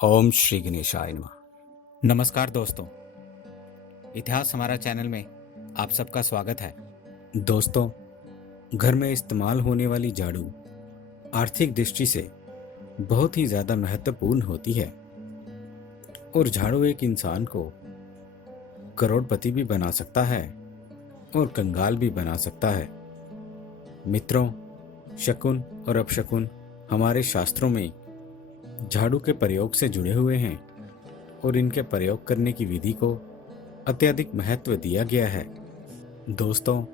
ओम श्री गणेशाय नमः। नमस्कार दोस्तों, इतिहास हमारा चैनल में आप सबका स्वागत है। दोस्तों, घर में इस्तेमाल होने वाली झाड़ू आर्थिक दृष्टि से बहुत ही ज़्यादा महत्वपूर्ण होती है और झाड़ू एक इंसान को करोड़पति भी बना सकता है और कंगाल भी बना सकता है। मित्रों, शकुन और अपशकुन हमारे शास्त्रों में झाड़ू के प्रयोग से जुड़े हुए हैं और इनके प्रयोग करने की विधि को अत्यधिक महत्व दिया गया है। दोस्तों,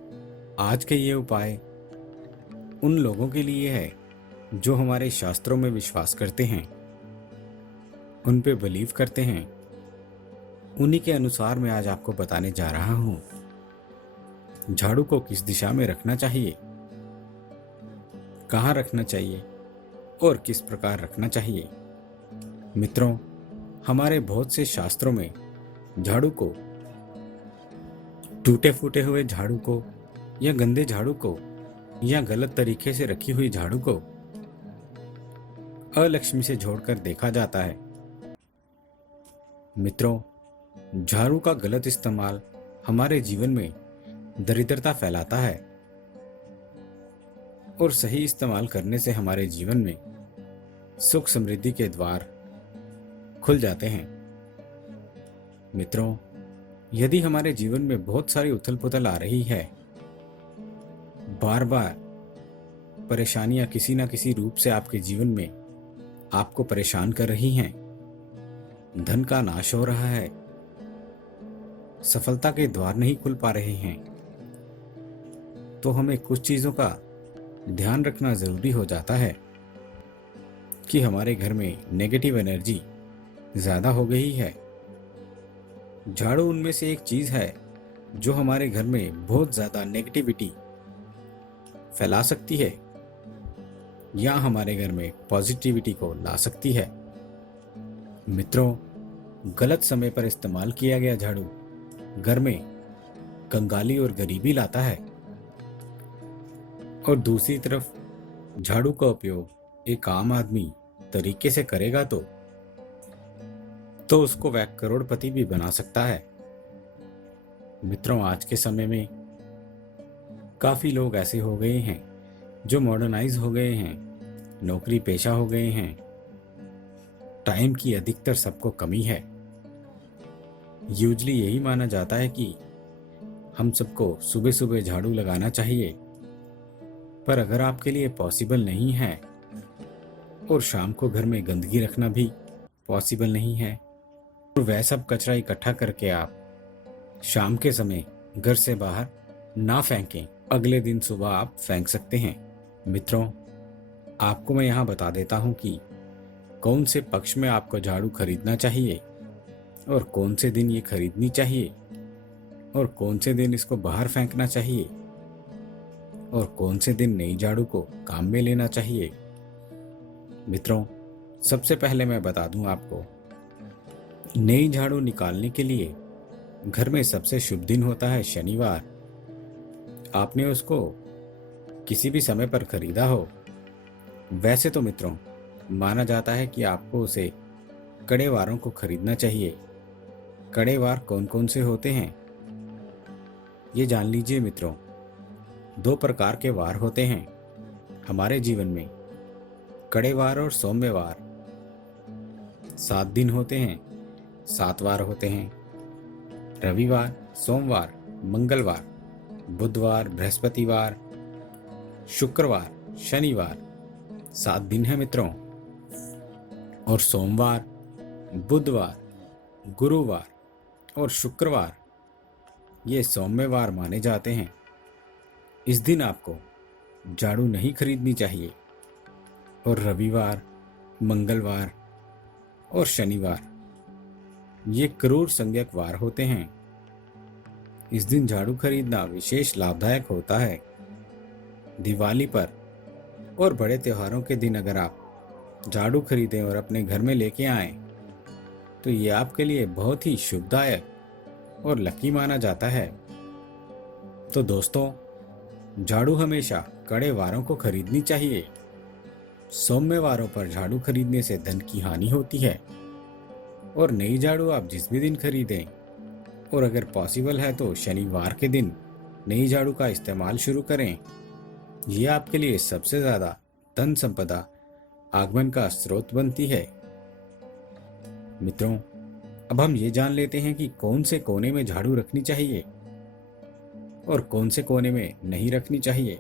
आज के ये उपाय उन लोगों के लिए है जो हमारे शास्त्रों में विश्वास करते हैं, उन पे बिलीव करते हैं। उन्हीं के अनुसार मैं आज आपको बताने जा रहा हूँ झाड़ू को किस दिशा में रखना चाहिए, कहाँ रखना चाहिए और किस प्रकार रखना चाहिए। मित्रों, हमारे बहुत से शास्त्रों में झाड़ू को, टूटे फूटे हुए झाड़ू को या गंदे झाड़ू को या गलत तरीके से रखी हुई झाड़ू को अलक्ष्मी से जोड़कर देखा जाता है। मित्रों, झाड़ू का गलत इस्तेमाल हमारे जीवन में दरिद्रता फैलाता है और सही इस्तेमाल करने से हमारे जीवन में सुख समृद्धि के द्वार खुल जाते हैं। मित्रों, यदि हमारे जीवन में बहुत सारी उथल पुथल आ रही है, बार बार परेशानियां किसी ना किसी रूप से आपके जीवन में आपको परेशान कर रही हैं, धन का नाश हो रहा है, सफलता के द्वार नहीं खुल पा रहे हैं, तो हमें कुछ चीजों का ध्यान रखना जरूरी हो जाता है कि हमारे घर में नेगेटिव एनर्जी ज्यादा हो गई है। झाड़ू उनमें से एक चीज है जो हमारे घर में बहुत ज्यादा नेगेटिविटी फैला सकती है या हमारे घर में पॉजिटिविटी को ला सकती है। मित्रों, गलत समय पर इस्तेमाल किया गया झाड़ू घर में कंगाली और गरीबी लाता है और दूसरी तरफ झाड़ू का उपयोग एक आम आदमी तरीके से करेगा तो उसको वह करोड़पति भी बना सकता है। मित्रों, आज के समय में काफी लोग ऐसे हो गए हैं जो मॉडर्नाइज हो गए हैं, नौकरी पेशा हो गए हैं, टाइम की अधिकतर सबको कमी है। यूजली यही माना जाता है कि हम सबको सुबह सुबह झाड़ू लगाना चाहिए, पर अगर आपके लिए पॉसिबल नहीं है और शाम को घर में गंदगी रखना भी पॉसिबल नहीं है और वह सब कचरा इकट्ठा करके आप शाम के समय घर से बाहर ना फेंकें, अगले दिन सुबह आप फेंक सकते हैं। मित्रों, आपको मैं यहाँ बता देता हूँ कि कौन से पक्ष में आपको झाड़ू खरीदना चाहिए और कौन से दिन ये खरीदनी चाहिए और कौन से दिन इसको बाहर फेंकना चाहिए और कौन से दिन नई झाड़ू को काम में लेना चाहिए। मित्रों, सबसे पहले मैं बता दूं आपको, नई झाड़ू निकालने के लिए घर में सबसे शुभ दिन होता है शनिवार। आपने उसको किसी भी समय पर खरीदा हो। वैसे तो मित्रों, माना जाता है कि आपको उसे कड़े वारों को खरीदना चाहिए। कड़े वार कौन कौन से होते हैं ये जान लीजिए। मित्रों, दो प्रकार के वार होते हैं हमारे जीवन में, कड़े वार और सौम्यवार। 7 दिन होते हैं, 7 वार होते हैं। रविवार, सोमवार, मंगलवार, बुधवार, बृहस्पतिवार, शुक्रवार, शनिवार, 7 दिन है मित्रों। और सोमवार, बुधवार, गुरुवार और शुक्रवार ये सौम्यवार माने जाते हैं। इस दिन आपको झाड़ू नहीं खरीदनी चाहिए और रविवार, मंगलवार और शनिवार ये क्रूर संज्ञक वार होते हैं। इस दिन झाड़ू खरीदना विशेष लाभदायक होता है। दिवाली पर और बड़े त्योहारों के दिन अगर आप झाड़ू खरीदें और अपने घर में लेके आएं तो ये आपके लिए बहुत ही शुभदायक और लकी माना जाता है। तो दोस्तों, झाड़ू हमेशा कड़े वारों को खरीदनी चाहिए। सौम्य वारों पर झाड़ू खरीदने से धन की हानि होती है और नई झाड़ू आप जिस भी दिन खरीदें, और अगर पॉसिबल है तो शनिवार के दिन नई झाड़ू का इस्तेमाल शुरू करें। ये आपके लिए सबसे ज़्यादा धन संपदा आगमन का स्रोत बनती है। मित्रों, अब हम ये जान लेते हैं कि कौन से कोने में झाड़ू रखनी चाहिए और कौन से कोने में नहीं रखनी चाहिए।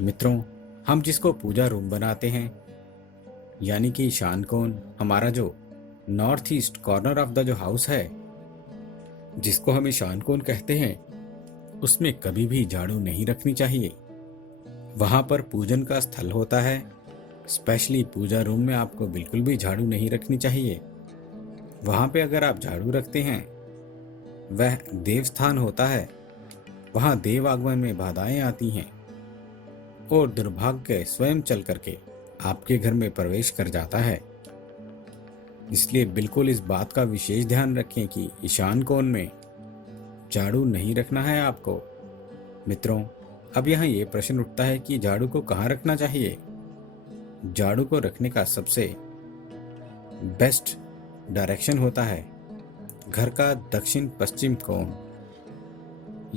मित्रों, हम जिसको पूजा रूम बनाते हैं, यानी कि ईशान कोण, हमारा जो north east corner of the जो हाउस है, जिसको हम ईशान कोण कहते हैं, उसमें कभी भी झाड़ू नहीं रखनी चाहिए। वहां पर पूजन का स्थल होता है। स्पेशली पूजा रूम में आपको बिल्कुल भी झाड़ू नहीं रखनी चाहिए। वहां पे अगर आप झाड़ू रखते हैं, वह देव स्थान होता है। वहां देव आगमन में बाधाएं आती हैं और दुर्भाग्य स्वयं चल करके आपके घर में प्रवेश कर जाता है। इसलिए बिल्कुल इस बात का विशेष ध्यान रखें कि ईशान कोण में झाड़ू नहीं रखना है आपको। मित्रों, अब यहाँ ये प्रश्न उठता है कि झाड़ू को कहाँ रखना चाहिए। झाड़ू को रखने का सबसे बेस्ट डायरेक्शन होता है घर का दक्षिण पश्चिम कोण,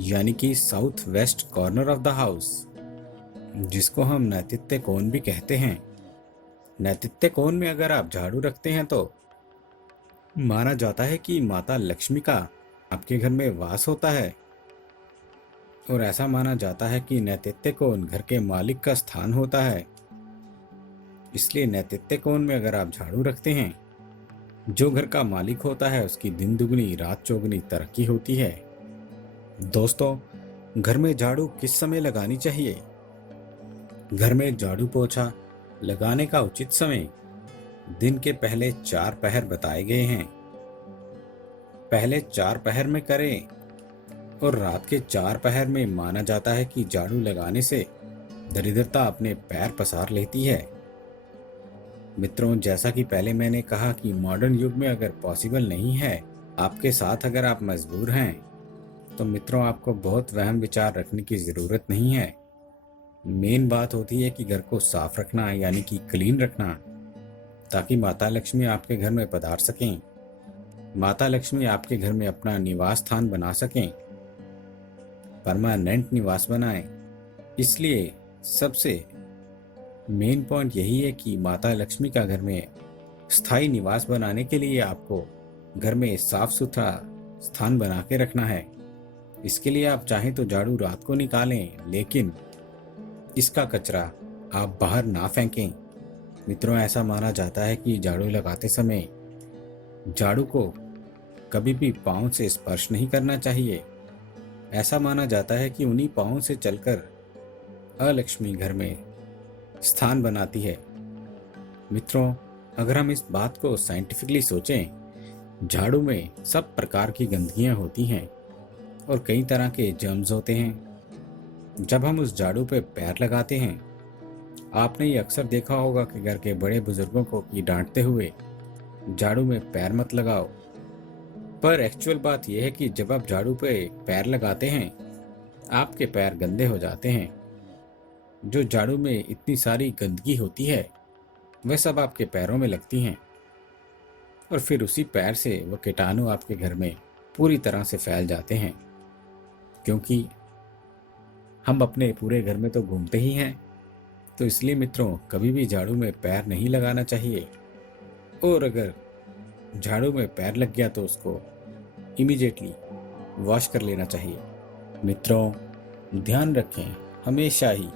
यानी कि south west corner of the house, जिसको हम नैतित्य कोण भी कहते हैं। नैतित्य कोण में अगर आप झाड़ू रखते हैं तो माना जाता है कि माता लक्ष्मी का आपके घर में वास होता है, और ऐसा माना जाता है कि नैतित्य कोण घर के मालिक का स्थान होता है। इसलिए नैतित्य कोण में अगर आप झाड़ू रखते हैं, जो घर का मालिक होता है उसकी दिन दुगनी रात चौगुनी तरक्की होती है। दोस्तों, घर में झाड़ू किस समय लगानी चाहिए। घर में झाड़ू पोछा लगाने का उचित समय दिन के पहले 4 पहर बताए गए हैं। पहले 4 पहर में करें और रात के 4 पहर में माना जाता है कि झाड़ू लगाने से दरिद्रता अपने पैर पसार लेती है। मित्रों, जैसा कि पहले मैंने कहा कि मॉडर्न युग में अगर पॉसिबल नहीं है, आपके साथ अगर आप मजबूर हैं, तो मित्रों आपको बहुत वहम विचार रखने की ज़रूरत नहीं है। मेन बात होती है कि घर को साफ रखना, यानी कि क्लीन रखना, ताकि माता लक्ष्मी आपके घर में पधार सकें, माता लक्ष्मी आपके घर में अपना निवास स्थान बना सकें, परमानेंट निवास बनाएं। इसलिए सबसे मेन पॉइंट यही है कि माता लक्ष्मी का घर में स्थायी निवास बनाने के लिए आपको घर में साफ सुथरा स्थान बना के रखना है। इसके लिए आप चाहें तो झाड़ू रात को निकालें, लेकिन इसका कचरा आप बाहर ना फेंकें। मित्रों, ऐसा माना जाता है कि झाड़ू लगाते समय झाड़ू को कभी भी पाँव से स्पर्श नहीं करना चाहिए। ऐसा माना जाता है कि उन्हीं पाँव से चलकर अलक्ष्मी घर में स्थान बनाती है। मित्रों, अगर हम इस बात को साइंटिफिकली सोचें, झाड़ू में सब प्रकार की गंदगियां होती हैं और कई तरह के जर्म्स होते हैं। जब हम उस झाड़ू पे पैर लगाते हैं, आपने ये अक्सर देखा होगा कि घर के बड़े बुजुर्गों को कि डांटते हुए झाड़ू में पैर मत लगाओ। पर एक्चुअल बात यह है कि जब आप झाड़ू पे पैर लगाते हैं, आपके पैर गंदे हो जाते हैं। जो झाड़ू में इतनी सारी गंदगी होती है, वह सब आपके पैरों में लगती हैं और फिर उसी पैर से वो कीटाणु आपके घर में पूरी तरह से फैल जाते हैं। क्योंकि हम अपने पूरे घर में तो घूमते ही हैं, तो इसलिए मित्रों कभी भी झाड़ू में पैर नहीं लगाना चाहिए। और अगर झाड़ू में पैर लग गया तो उसको इमीडिएटली वॉश कर लेना चाहिए। मित्रों, ध्यान रखें, हमेशा ही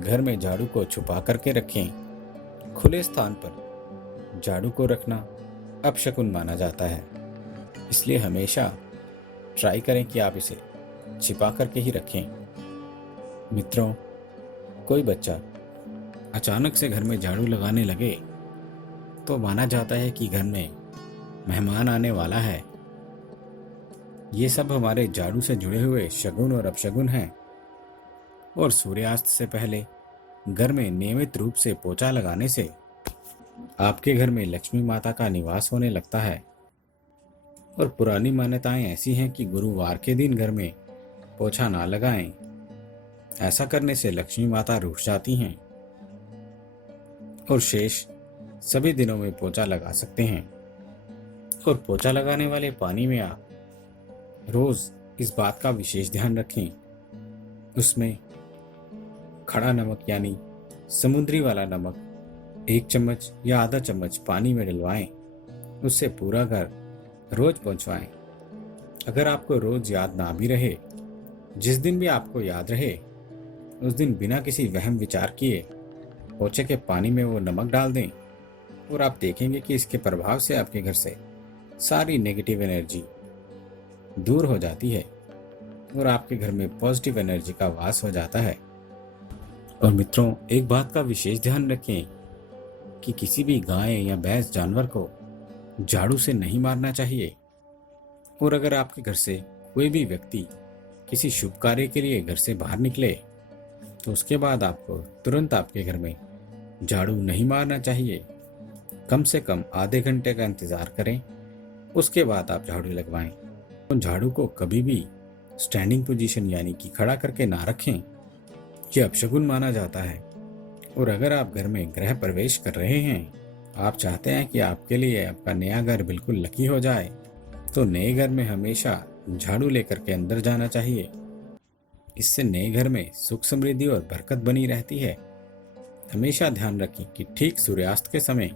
घर में झाड़ू को छुपा करके रखें। खुले स्थान पर झाड़ू को रखना अपशकुन माना जाता है, इसलिए हमेशा ट्राई करें कि आप इसे छिपा करके ही रखें। मित्रों, कोई बच्चा अचानक से घर में झाड़ू लगाने लगे तो माना जाता है कि घर में मेहमान आने वाला है। ये सब हमारे झाड़ू से जुड़े हुए शगुन और अपशगुन हैं। और सूर्यास्त से पहले घर में नियमित रूप से पोछा लगाने से आपके घर में लक्ष्मी माता का निवास होने लगता है। और पुरानी मान्यताएं ऐसी हैं कि गुरुवार के दिन घर में पोछा ना लगाएं। ऐसा करने से लक्ष्मी माता रूठ जाती हैं और शेष सभी दिनों में पोछा लगा सकते हैं। और पोछा लगाने वाले पानी में आप रोज इस बात का विशेष ध्यान रखें, उसमें खड़ा नमक यानी समुद्री वाला नमक 1 चम्मच या आधा चम्मच पानी में डलवाएं। उससे पूरा घर रोज पहुंचवाएं। अगर आपको रोज याद ना भी रहे, जिस दिन भी आपको याद रहे उस दिन बिना किसी वहम विचार किए पोछे के पानी में वो नमक डाल दें और आप देखेंगे कि इसके प्रभाव से आपके घर से सारी नेगेटिव एनर्जी दूर हो जाती है और आपके घर में पॉजिटिव एनर्जी का वास हो जाता है। और मित्रों, एक बात का विशेष ध्यान रखें कि किसी भी गाय या भैंस जानवर को झाड़ू से नहीं मारना चाहिए। और अगर आपके घर से कोई भी व्यक्ति किसी शुभ कार्य के लिए घर से बाहर निकले तो उसके बाद आपको तुरंत आपके घर में झाड़ू नहीं मारना चाहिए। कम से कम आधे घंटे का इंतज़ार करें, उसके बाद आप झाड़ू लगवाएं। तो झाड़ू को कभी भी स्टैंडिंग पोजीशन यानी कि खड़ा करके ना रखें, यह अपशगुन माना जाता है। और अगर आप घर में गृह प्रवेश कर रहे हैं, आप चाहते हैं कि आपके लिए आपका नया घर बिल्कुल लकी हो जाए, तो नए घर में हमेशा झाड़ू लेकर के अंदर जाना चाहिए। इससे नए घर में सुख समृद्धि और बरकत बनी रहती है। हमेशा ध्यान रखें कि ठीक सूर्यास्त के समय,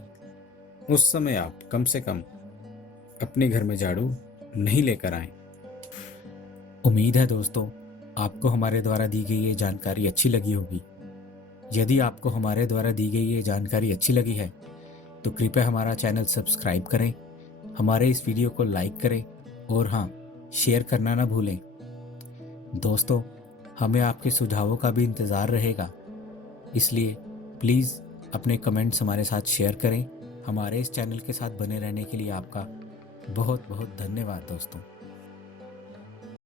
उस समय आप कम से कम अपने घर में झाड़ू नहीं लेकर आएं। उम्मीद है दोस्तों आपको हमारे द्वारा दी गई ये जानकारी अच्छी लगी होगी। यदि आपको हमारे द्वारा दी गई ये जानकारी अच्छी लगी है तो कृपया हमारा चैनल सब्सक्राइब करें, हमारे इस वीडियो को लाइक करें और हाँ, शेयर करना ना भूलें। दोस्तों, हमें आपके सुझावों का भी इंतज़ार रहेगा, इसलिए प्लीज़ अपने कमेंट्स हमारे साथ शेयर करें। हमारे इस चैनल के साथ बने रहने के लिए आपका बहुत बहुत धन्यवाद दोस्तों।